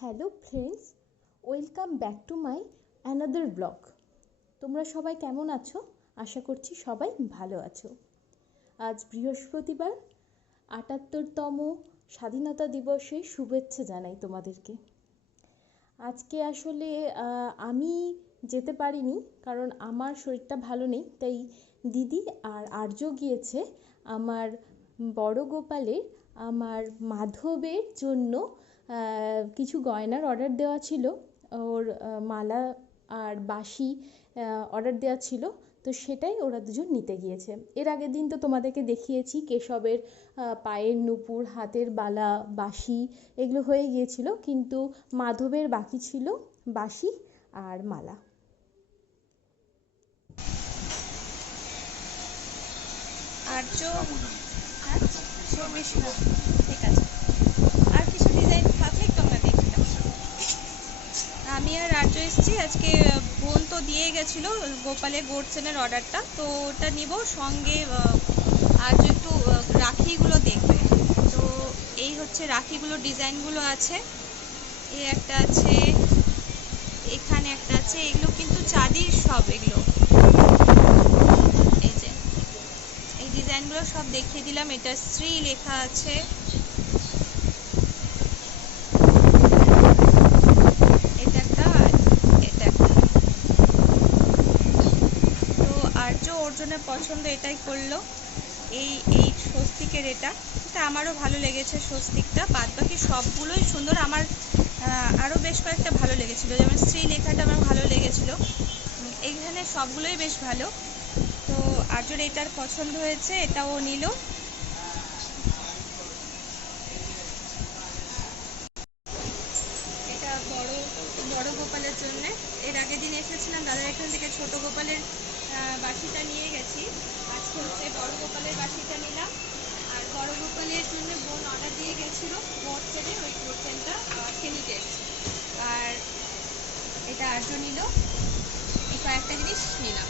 Hello friends, welcome back to my another blog. তোমরা সবাই কেমন আছো? আশা করছি সবাই ভালো আছো। আজ বৃহস্পতিবার, ৭৮তম স্বাধীনতা দিবসে শুভেচ্ছা জানাই তোমাদেরকে। আজকে আসলে আমি যেতে পারিনি, কারণ আমার শরীরটা ভালো নেই। তাই দিদি আর আর্য গিয়েছে আমার বড় গোপালের, আমার মাধবের জন্য কিছু গয়নার অর্ডার দেওয়া ছিল। ওর মালা আর বাঁশি অর্ডার দেওয়া ছিল, তো সেটাই ওরা দুজন নিতে গিয়েছে। এর আগের দিন তো তোমাদেরকে দেখিয়েছি কেশবের পায়ের নুপুর, হাতের বালা, বাঁশি এগুলো হয়ে গিয়েছিল, কিন্তু মাধবের বাকি ছিল বাঁশি আর মালা। আর্য, হ্যাঁ, ঠিক আছে। আর কিছু ডিজাইন থাকলে একটু আমরা দেখতাম। আমি আর আর্য এসেছি আজকে। বোন তো দিয়ে গেছিলো গোপালের গোডসেনের অর্ডারটা, তো ওটা নিব সঙ্গে। আর্য একটু রাখিগুলো দেখবে। তো এই হচ্ছে রাখিগুলো, ডিজাইনগুলো আছে। এই একটা আছে, এখানে একটা আছে। এগুলো কিন্তু চাঁদির সব। এগুলো এই যে এই ডিজাইনগুলো সব দেখিয়ে দিলাম। এটা শ্রী লেখা আছে। এটা একটা, এটা একটা। তো আর্য ওর জন্য পছন্দ এটাই করলো। এই এই স্বস্তিকের এটা আমারও ভালো লেগেছে। স্বস্তিকটা বাদ বাকি সবগুলোই সুন্দর। আমার আরও বেশ কয়েকটা ভালো লেগেছিলো, যেমন শ্রী লেখাটা আমার ভালো লেগেছিলো। এইখানে সবগুলোই বেশ ভালো। তো আর্যর এটার পছন্দ হয়েছে, এটাও নিল। এটা বড় বড় গোপালের জন্য। এর আগের দিন এসেছিলাম দাদার এখান থেকে ছোট গোপালের বাঁশিটা নিয়ে গেছি। আজকে হচ্ছে বড় গোপালের বাঁশিটা নিলাম। আর বড় গোপালের জন্য বোন অর্ডার দিয়ে গেছিলো গোডসেনে, ওই গোডসেনটা আজকে নিতে এসেছে। আর এটা আর্য নিল। এই কয়েকটা জিনিস নিলাম।